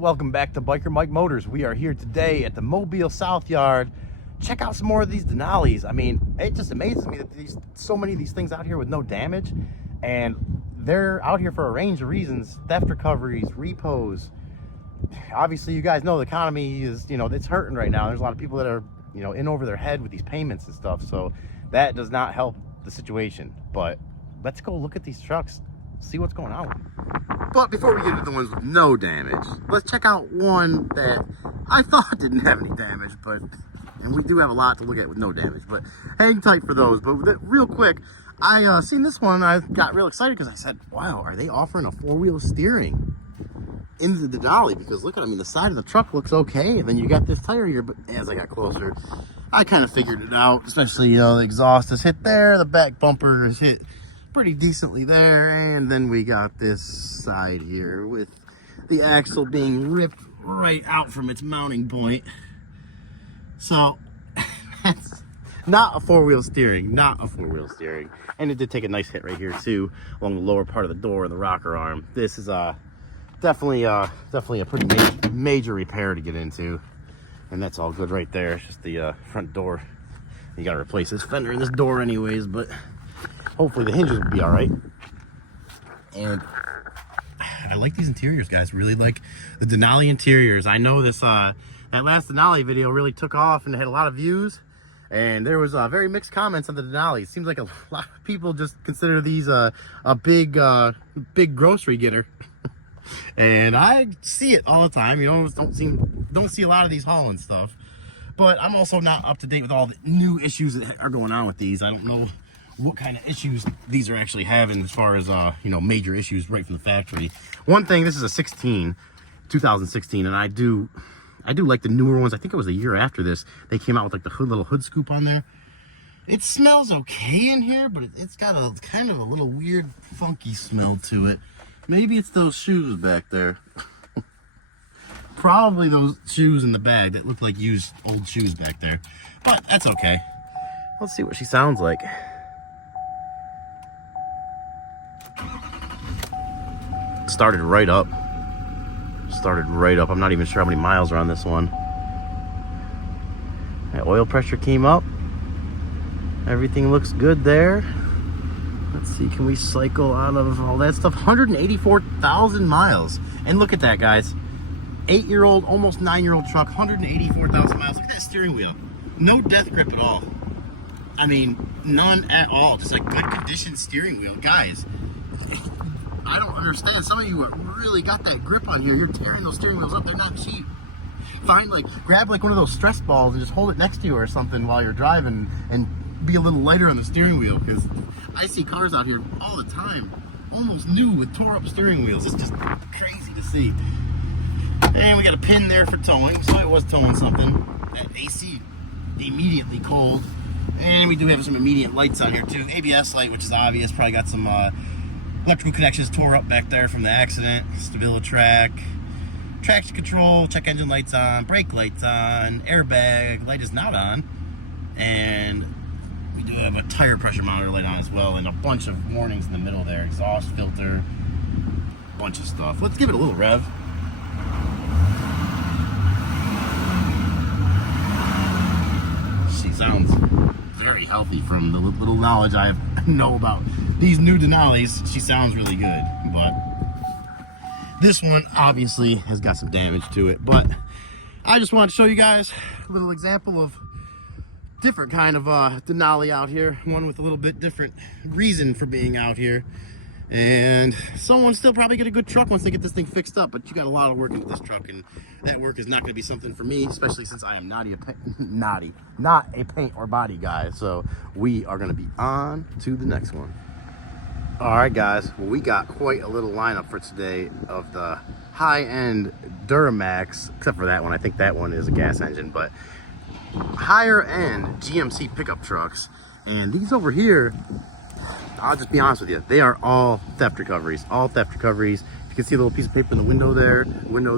welcome back to Biker Mike Motors. We are here today at the Mobile South Yard. Check out some more of these Denalis. I mean, it just amazes me that so many of these things out here with no damage, and they're out here for a range of reasons: theft recoveries, repos. Obviously, you guys know the economy is, it's hurting right now. There's a lot of people that are, in over their head with these payments and stuff, so that does not help the situation. But let's go look at these trucks, see what's going on with them. But before we get into the ones with no damage, let's check out one that I thought didn't have any damage, and we do have a lot to look at with no damage, but hang tight for those. But real quick, I seen this one, I got real excited because I said, wow, are they offering a four-wheel steering in the Denali? Because look at, the side of the truck looks okay, and then you got this tire here. But as I got closer, I kind of figured it out, especially, the exhaust is hit there, the back bumper is hit pretty decently there, and then we got this side here with the axle being ripped right out from its mounting point. So that's not a four-wheel steering, and it did take a nice hit right here too, along the lower part of the door and the rocker arm. This is definitely a pretty major repair to get into, and that's all good right there. It's just the front door. You got to replace this fender and this door anyways, but hopefully the hinges will be all right. And I like these interiors, guys. Really like the Denali interiors. I know this that last Denali video really took off and had a lot of views, and there was very mixed comments on the Denali. It seems like a lot of people just consider these a big grocery getter. And I see it all the time. Don't see a lot of these hauling stuff. But I'm also not up to date with all the new issues that are going on with these. I don't know what kind of issues these are actually having as far as major issues right from the factory. One thing, this is a 2016, and I do like the newer ones. I think it was a year after this they came out with like the little hood scoop on there. It smells okay in here, but it's got a kind of a little weird funky smell to it. Maybe it's those shoes back there. Probably those shoes in the bag that look like used old shoes back there, but that's okay. Let's see what she sounds like. Started right up. I'm not even sure how many miles are on this one. That oil pressure came up. Everything looks good there. Let's see, can we cycle out of all that stuff? 184,000 miles. And look at that, guys. 8-year-old, almost 9-year-old truck, 184,000 miles. Look at that steering wheel. No death grip at all. None at all. Just like good condition steering wheel. Guys, I don't understand. Some of you really got that grip on here. You're tearing those steering wheels up. They're not cheap. Grab one of those stress balls and just hold it next to you or something while you're driving, and be a little lighter on the steering wheel, because I see cars out here all the time, almost new, with tore up steering wheels. It's just crazy to see. And we got a pin there for towing, so it was towing something. That AC immediately cold. And we do have some immediate lights on here too. ABS light, which is obvious. Probably got some electrical connections tore up back there from the accident. StabiliTrak, traction control, check engine lights on, brake lights on, airbag light is not on, and we do have a tire pressure monitor light on as well, and a bunch of warnings in the middle there. Exhaust filter, bunch of stuff. Let's give it a little rev. She sounds very healthy from the little knowledge I know about these new Denalis. She sounds really good, but this one obviously has got some damage to it. But I just wanted to show you guys a little example of different kind of Denali out here, one with a little bit different reason for being out here. And someone's still probably get a good truck once they get this thing fixed up, but you got a lot of work into this truck, and that work is not going to be something for me, especially since I am not a paint or body guy. So we are going to be on to the next one. All right, guys, well, we got quite a little lineup for today of the high-end Duramax, except for that one. I think that one is a gas engine, but higher end GMC pickup trucks. And these over here, I'll just be honest with you, they are all theft recoveries. You can see a little piece of paper in the window there, window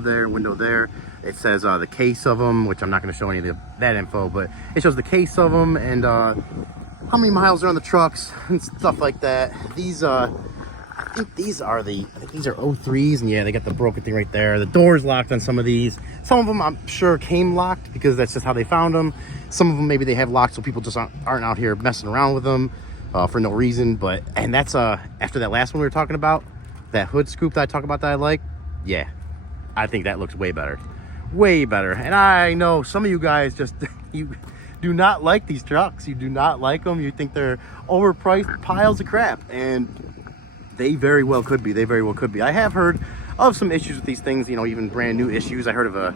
there. It says the case of them, which I'm not going to show any of that info, but it shows the case of them and how many miles are on the trucks and stuff like that. These I think these are O3s, and yeah, they got the broken thing right there. The door's locked on some of these. Some of them I'm sure came locked because that's just how they found them. Some of them maybe they have locked so people just aren't out here messing around with them for no reason. And that's after that last one we were talking about, that hood scoop that I talked about that I like. Yeah, I think that looks way better. Way better. And I know some of you guys just, you do not like these trucks. You do not like them. You think they're overpriced piles of crap. And they very well could be. They very well could be. I have heard of some issues with these things, you know, even brand new issues. I heard of a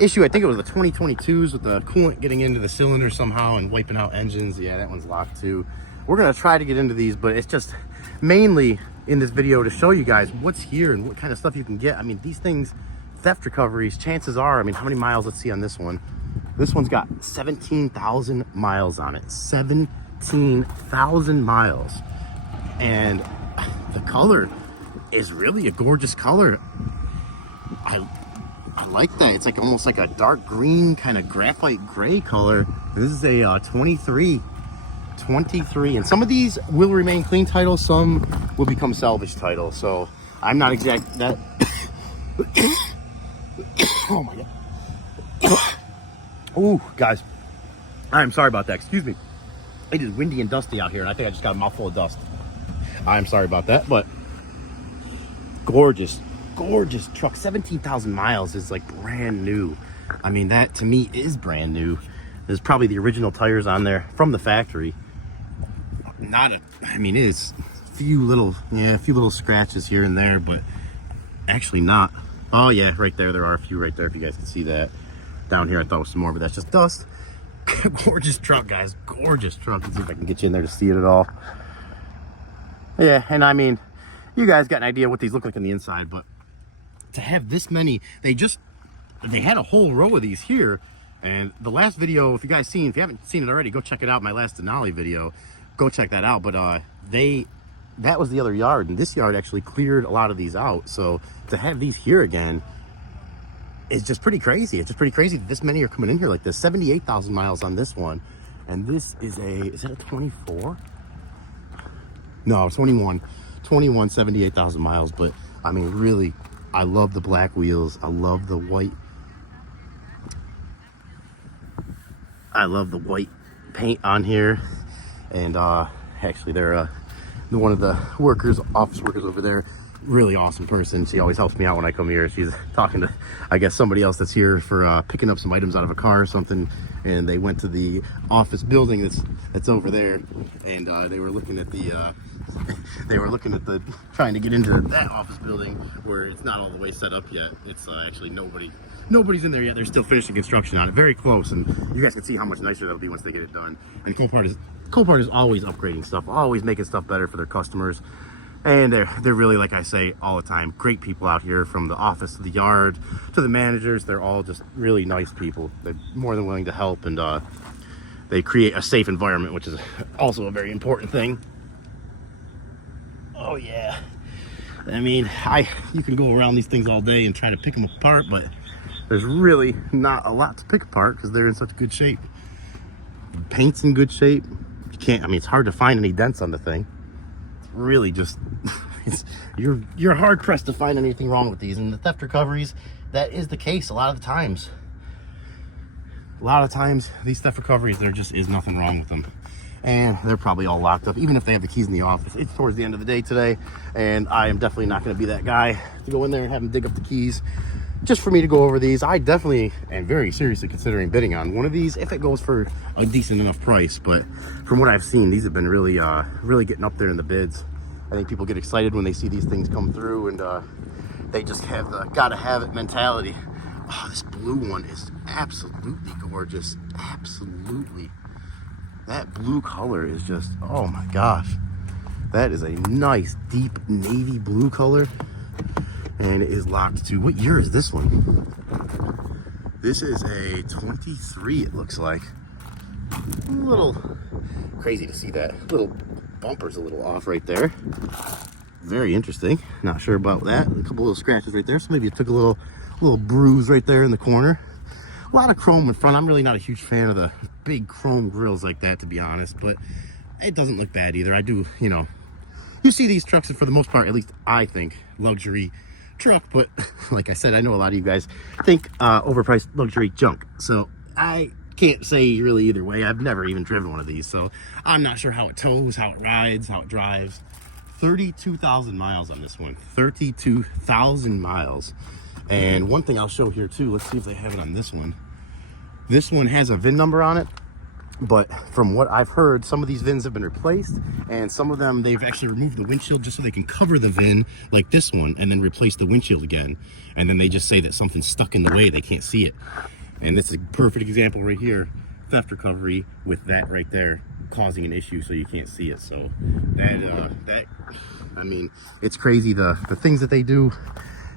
issue, I think it was the 2022s with the coolant getting into the cylinder somehow and wiping out engines. Yeah, that one's locked too. We're going to try to get into these, but it's just mainly in this video to show you guys what's here and what kind of stuff you can get. I mean, these things, theft recoveries, chances are, I mean, how many miles? Let's see on this one. This one's got 17,000 miles on it. 17,000 miles. And the color is really a gorgeous color. I like that. It's like almost like a dark green kind of graphite gray color. This is a 23, and some of these will remain clean title, some will become salvage title. So I'm not exact that. Oh my god. Oh guys, I'm sorry about that. Excuse me. It is windy and dusty out here, and I think I just got a mouthful of dust. I'm sorry about that, but gorgeous truck. 17,000 miles is like brand new. I mean, that to me is brand new. There's probably the original tires on there from the factory. I mean, it is a few little scratches here and there, but actually not. Oh yeah, right there are a few right there, if you guys can see that. Down here I thought it was some more, but that's just dust. Gorgeous truck, guys. Gorgeous truck. Let's see if I can get you in there to see it at all. Yeah, and I mean, you guys got an idea what these look like on the inside, but to have this many, they had a whole row of these here. And the last video, if you haven't seen it already, go check it out. My last Denali video, go check that out. But that was the other yard, and this yard actually cleared a lot of these out. So to have these here again is just pretty crazy. It's just pretty crazy that this many are coming in here like this. 78,000 miles on this one, and this is it a 24? No, 21, 78,000 miles. But I mean, really, I love the black wheels. I love the white. I love the white paint on here. And actually, they're one of the office workers over there. Really awesome person. She always helps me out when I come here. She's talking to, I guess, somebody else that's here for picking up some items out of a car or something. And they went to the office building that's over there, and they were looking at trying to get into that office building where it's not all the way set up yet. It's actually nobody's in there yet. They're still finishing construction on it. Very close, and you guys can see how much nicer that'll be once they get it done. And the cool part is always upgrading stuff, always making stuff better for their customers. And they're really, like I say all the time, great people out here, from the office to the yard to the managers. They're all just really nice people. They're more than willing to help, and they create a safe environment, which is also a very important thing. Oh yeah, I mean, you can go around these things all day and try to pick them apart, but there's really not a lot to pick apart because they're in such good shape. Paint's in good shape. It's hard to find any dents on the thing. Really just you're hard pressed to find anything wrong with these. And the theft recoveries, that is the case a lot of the times. These theft recoveries, there just is nothing wrong with them, and they're probably all locked up, even if they have the keys in the office. It's towards the end of the day today, and I am definitely not going to be that guy to go in there and have them dig up the keys just for me to go over these. I definitely am very seriously considering bidding on one of these if it goes for a decent enough price. But from what I've seen, these have been really getting up there in the bids. I think people get excited when they see these things come through, and they just have the gotta have it mentality. Oh, this blue one is absolutely gorgeous. Absolutely. That blue color is just, oh my gosh. That is a nice deep navy blue color. And it is locked to, what year is this one? This is a 23, it looks like. A little crazy to see that. Little bumper's a little off right there. Very interesting. Not sure about that. A couple little scratches right there. So maybe it took a little bruise right there in the corner. A lot of chrome in front. I'm really not a huge fan of the big chrome grills like that, to be honest, but it doesn't look bad either. I do, you see these trucks, and for the most part, at least I think, luxury truck. But like I said, I know a lot of you guys think overpriced luxury junk. So I can't say really either way. I've never even driven one of these, so I'm not sure how it tows, how it rides, how it drives. 32,000 miles on this one. 32,000 miles. And one thing I'll show here too, let's see if they have it on this one. This one has a VIN number on it, but from what I've heard, some of these VINs have been replaced, and some of them they've actually removed the windshield just so they can cover the VIN, like this one, and then replace the windshield again. And then they just say that something's stuck in the way, they can't see it. And this is a perfect example right here, theft recovery with that right there causing an issue so you can't see it. So that I mean, it's crazy the things that they do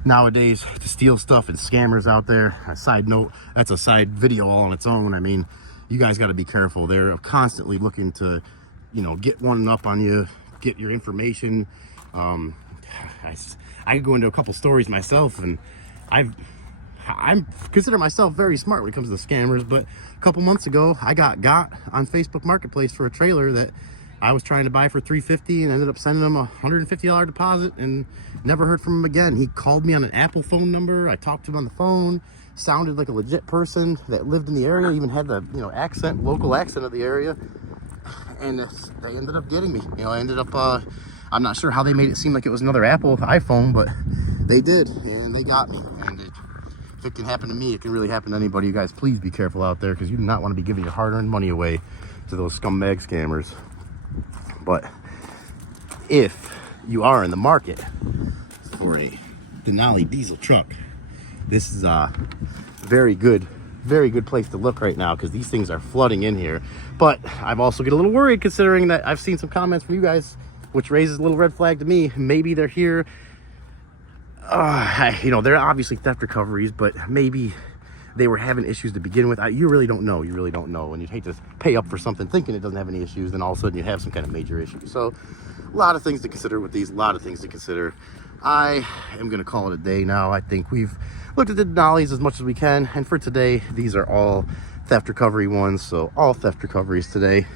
nowadays to steal stuff, and scammers out there. A side note, that's a side video all on its own. I mean, you guys got to be careful. They're constantly looking to, you know, get one up on you, get your information. I could go into a couple stories myself, and I consider myself very smart when it comes to the scammers. But a couple months ago, I got on Facebook Marketplace for a trailer that I was trying to buy for $350, and ended up sending him a $150 deposit and never heard from him again. He called me on an Apple phone number. I talked to him on the phone. Sounded like a legit person that lived in the area, even had the, you know, accent, local accent of the area. And they ended up getting me. You know, I ended up, I'm not sure how they made it seem like it was another Apple iPhone, but they did, and they got me. And if it can happen to me, it can really happen to anybody. You guys, please be careful out there, because you do not want to be giving your hard-earned money away to those scumbag scammers. But if you are in the market for a Denali diesel truck, this is a very good place to look right now, because these things are flooding in here. But I've also get a little worried, considering that I've seen some comments from you guys, which raises a little red flag to me. Maybe they're here, you know, they're obviously theft recoveries, but maybe they were having issues to begin with. You really don't know. You really don't know. And you'd hate to pay up for something thinking it doesn't have any issues, then all of a sudden you have some kind of major issue. So a lot of things to consider with these, a lot of things to consider. I am going to call it a day now. I think we've looked at the Denali's as much as we can. And for today, these are all theft recovery ones. So all theft recoveries today.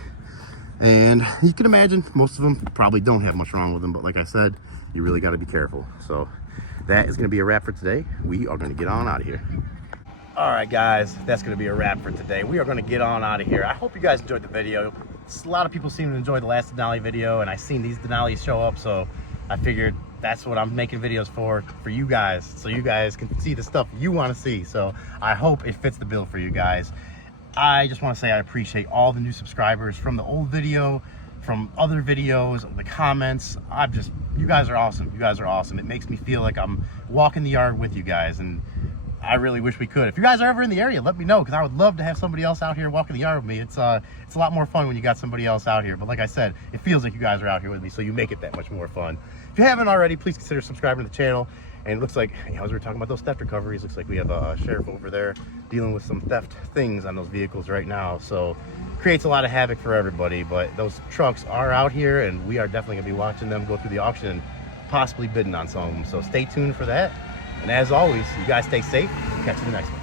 And you can imagine most of them probably don't have much wrong with them. But like I said, you really got to be careful. So that is going to be a wrap for today. We are going to get on out of here. All right, guys, that's going to be a wrap for today. We are going to get on out of here. I hope you guys enjoyed the video. A lot of people seem to enjoy the last Denali video, and I seen these Denalis show up, so I figured that's what I'm making videos for you guys, so you guys can see the stuff you want to see. So I hope it fits the bill for you guys. I just want to say I appreciate all the new subscribers from the old video, from other videos, the comments. You guys are awesome. You guys are awesome. It makes me feel like I'm walking the yard with you guys, and I really wish we could. If you guys are ever in the area, let me know, because I would love to have somebody else out here walking the yard with me. It's a lot more fun when you got somebody else out here. But like I said, it feels like you guys are out here with me, so you make it that much more fun. If you haven't already, please consider subscribing to the channel. And it looks like, you know, as we were talking about those theft recoveries, looks like we have a sheriff over there dealing with some theft things on those vehicles right now. So creates a lot of havoc for everybody. But those trucks are out here, and we are definitely going to be watching them go through the auction and possibly bidding on some of them. So stay tuned for that. And as always, you guys stay safe. Catch you in the next one.